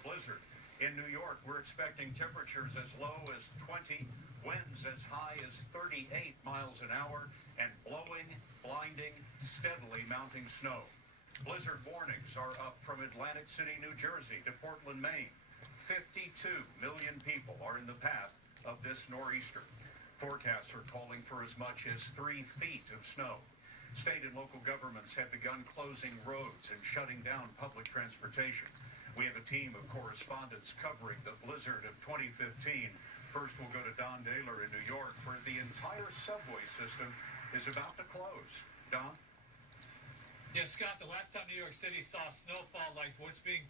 a blizzard. In New York, we're expecting temperatures as low as 20, winds as high as 38 miles an hour, and blowing, blinding, steadily mounting snow. Blizzard warnings are up from Atlantic City, New Jersey to Portland, Maine. 52 million people are in the path of this nor'easter. Forecasts are calling for as much as 3 feet of snow. State and local governments have begun closing roads and shutting down public transportation. We have a team of correspondents covering the blizzard of 2015. First, we'll go to Don Daler in New York, where the entire subway system is about to close. Don? Yes, Scott, the last time New York City saw snowfall like what's being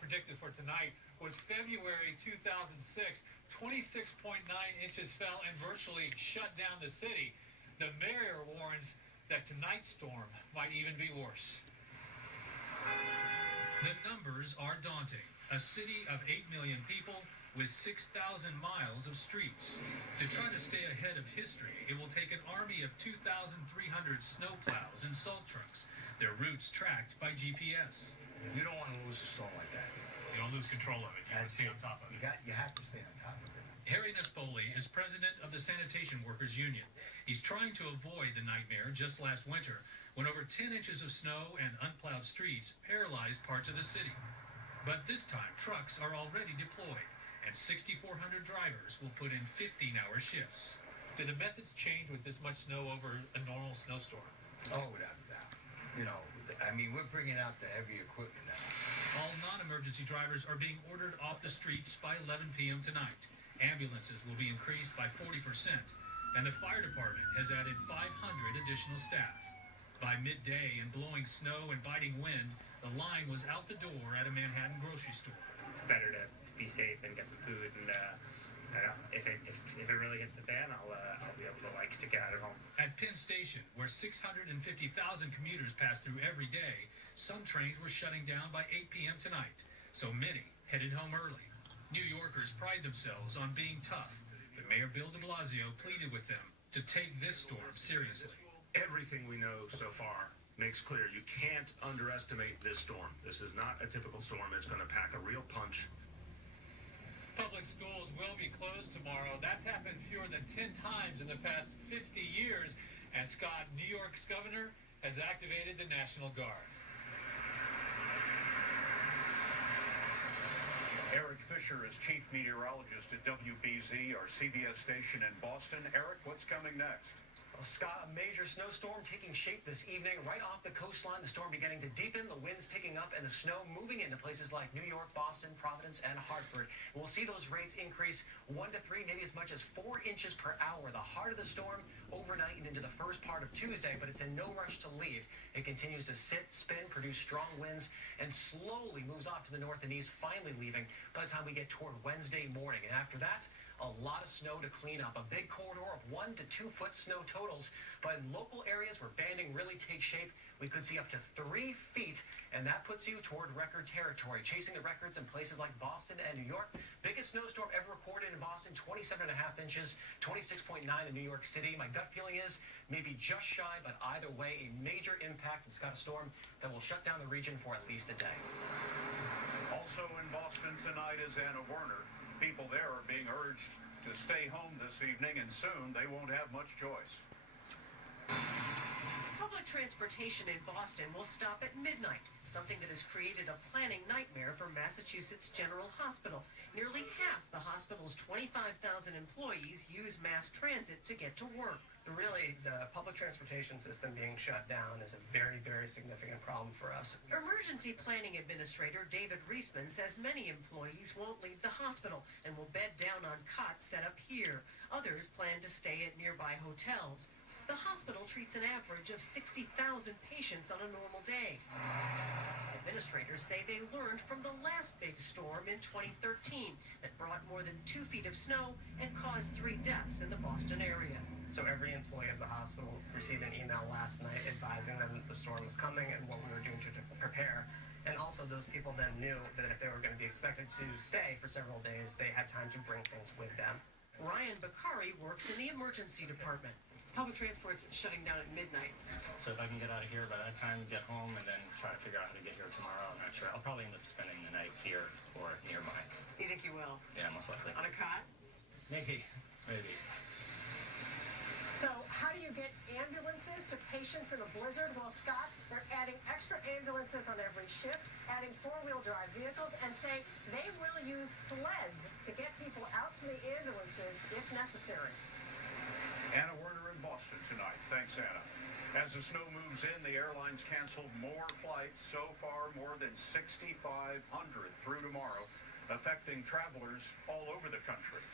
predicted for tonight was February 2006. 26.9 inches fell and virtually shut down the city. The mayor warns that tonight's storm might even be worse. The numbers are daunting. A city of 8 million people with 6,000 miles of streets. To try to stay ahead of history, it will take an army of 2,300 snowplows and salt trucks, their routes tracked by GPS. You don't want to lose a storm like that. You don't lose control of it. You have to stay on top of it. You have to stay on top of it. Harry Nespoli is president of the Sanitation Workers Union. He's trying to avoid the nightmare just last winter when over 10 inches of snow and unplowed streets paralyzed parts of the city. But this time, trucks are already deployed, and 6,400 drivers will put in 15-hour shifts. Do the methods change with this much snow over a normal snowstorm? Oh, without a doubt. You know, I mean, we're bringing out the heavy equipment now. All non-emergency drivers are being ordered off the streets by 11 p.m. tonight. Ambulances will be increased by 40%, and the fire department has added 500 additional staff. By midday and blowing snow and biting wind, the line was out the door at a Manhattan grocery store. It's better to be safe and get some food, and I don't know, if it really hits the fan, I'll be able to stick it out at home. At Penn Station, where 650,000 commuters pass through every day, some trains were shutting down by 8 p.m. tonight, so many headed home early. New Yorkers pride themselves on being tough, but Mayor Bill de Blasio pleaded with them to take this storm seriously. Everything we know so far makes clear you can't underestimate this storm. This is not a typical storm. It's going to pack a real punch. Public schools will be closed tomorrow. That's happened fewer than 10 times in the past 50 years. And Scott, New York's governor has activated the National Guard. Eric Fisher is chief meteorologist at WBZ, our CBS station in Boston. Eric, what's coming next? Well, Scott, a major snowstorm taking shape this evening right off the coastline. The storm beginning to deepen, the winds picking up, and the snow moving into places like New York, Boston, Providence, and Hartford. We'll see those rates increase 1 to 3, maybe as much as 4 inches per hour. The heart of the storm overnight and into the first part of Tuesday, but it's in no rush to leave. It continues to sit, spin, produce strong winds, and slowly moves off to the north and east, finally leaving by the time we get toward Wednesday morning. And after that, a lot of snow to clean up. A big corridor of 1 to 2 foot snow totals. But in local areas where banding really takes shape, we could see up to 3 feet, and that puts you toward record territory, chasing the records in places like Boston and New York. Biggest snowstorm ever recorded in Boston, 27.5 inches, 26.9 in New York City. My gut feeling is maybe just shy, but either way, a major impact. It's got a storm that will shut down the region for at least a day. Also in Boston tonight is Anna Werner. People there are being urged to stay home this evening, and soon they won't have much choice. Public transportation in Boston will stop at midnight, something that has created a planning nightmare for Massachusetts General Hospital. Nearly half the hospital's 25,000 employees use mass transit to get to work. Really, the public transportation system being shut down is a very, very significant problem for us. Emergency Planning Administrator David Reisman says many employees won't leave the hospital and will bed down on cots set up here. Others plan to stay at nearby hotels. The hospital treats an average of 60,000 patients on a normal day. Administrators say they learned from the last big storm in 2013 that brought more than 2 feet of snow and caused 3 deaths in the Boston area. So every employee of the hospital received an email last night advising them that the storm was coming and what we were doing to prepare. And also those people then knew that if they were going to be expected to stay for several days, they had time to bring things with them. Ryan Bakari works in the emergency department. Public transport's shutting down at midnight. So if I can get out of here by that time, get home, and then try to figure out how to get here tomorrow, I'm not sure. I'll probably end up spending the night here or near will. Yeah, most likely. On a cot? Maybe. So how do you get ambulances to patients in a blizzard? Well, Scott, they're adding extra ambulances on every shift, adding four-wheel drive vehicles, and saying they will use sleds to get people out to the ambulances if necessary. Anna Werner in Boston tonight. Thanks, Anna. As the snow moves in, the airlines canceled more flights. So far, more than 6,500 through tomorrow, affecting travelers all over the country.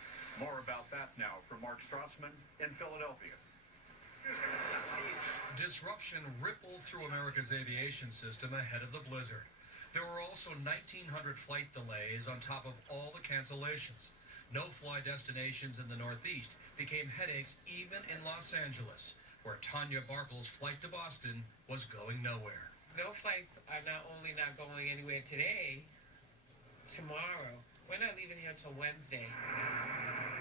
More about that now from Mark Strassman in Philadelphia. Disruption rippled through America's aviation system ahead of the blizzard. There were also 1,900 flight delays on top of all the cancellations. No-fly destinations in the Northeast became headaches even in Los Angeles, where Tanya Barkle's flight to Boston was going nowhere. No flights are not only not going anywhere today, tomorrow. We're not leaving here until Wednesday.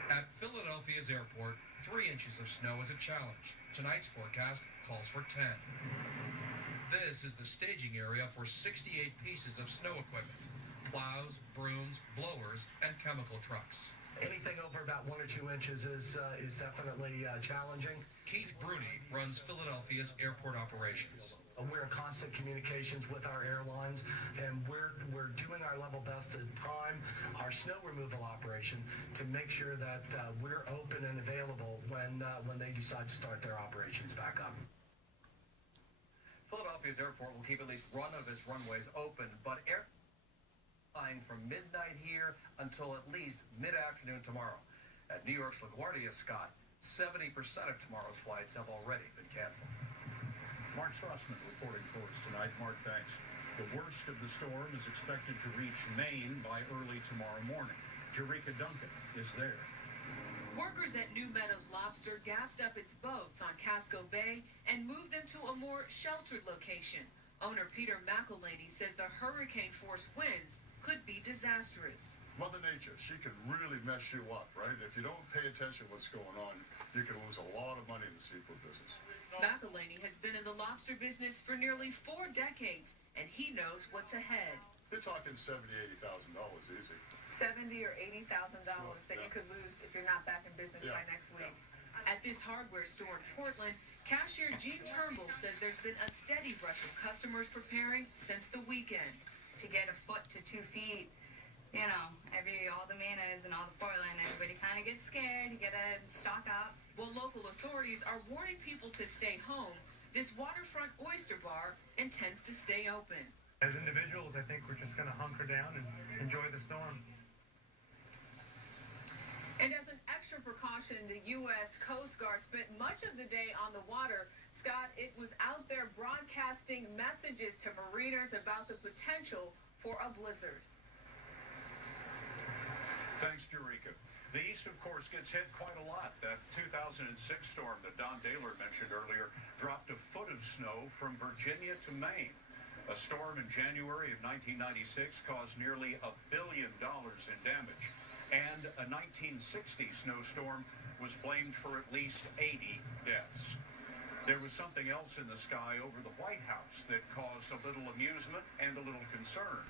At Philadelphia's airport, 3 inches of snow is a challenge. Tonight's forecast calls for 10. This is the staging area for 68 pieces of snow equipment: plows, brooms, blowers, and chemical trucks. Anything over about 1 or 2 inches is definitely challenging. Keith Bruni runs Philadelphia's airport operations. We're in constant communications with our airlines, and we're doing our level best to time our snow removal operation to make sure that we're open and available when they decide to start their operations back up. Philadelphia's airport will keep at least one of its runways open, but flying from midnight here until at least mid-afternoon tomorrow. At New York's LaGuardia, Scott, 70% of tomorrow's flights have already been canceled. Mark Strassman reporting for us tonight. Mark, thanks. The worst of the storm is expected to reach Maine by early tomorrow morning. Jerika Duncan is there. Workers at New Meadows Lobster gassed up its boats on Casco Bay and moved them to a more sheltered location. Owner Peter McElhaney says the hurricane-force winds could be disastrous. Mother Nature, she can really mess you up, right? If you don't pay attention to what's going on, you can lose a lot of money in the seafood business. McElhaney has been in the lobster business for nearly 4 decades, and he knows what's ahead. You're talking $70,000, $80,000 easy. $70,000 or $80,000 that you could lose if you're not back in business by next week. At this hardware store in Portland, cashier Jean Turnbull says there's been a steady rush of customers preparing since the weekend. To get a foot to 2 feet, you know, all the manas and all the Portland, everybody kind of gets scared. You get to stock up. While local authorities are warning people to stay home, this waterfront oyster bar intends to stay open. As individuals, I think we're just going to hunker down and enjoy the storm. And as an extra precaution, the U.S. Coast Guard spent much of the day on the water. Scott, it was out there broadcasting messages to mariners about the potential for a blizzard. Thanks, Jerika. The East, of course, gets hit quite a lot. That 2006 storm that Don Daylor mentioned earlier dropped a foot of snow from Virginia to Maine. A storm in January of 1996 caused nearly $1 billion in damage. And a 1960 snowstorm was blamed for at least 80 deaths. There was something else in the sky over the White House that caused a little amusement and a little concern.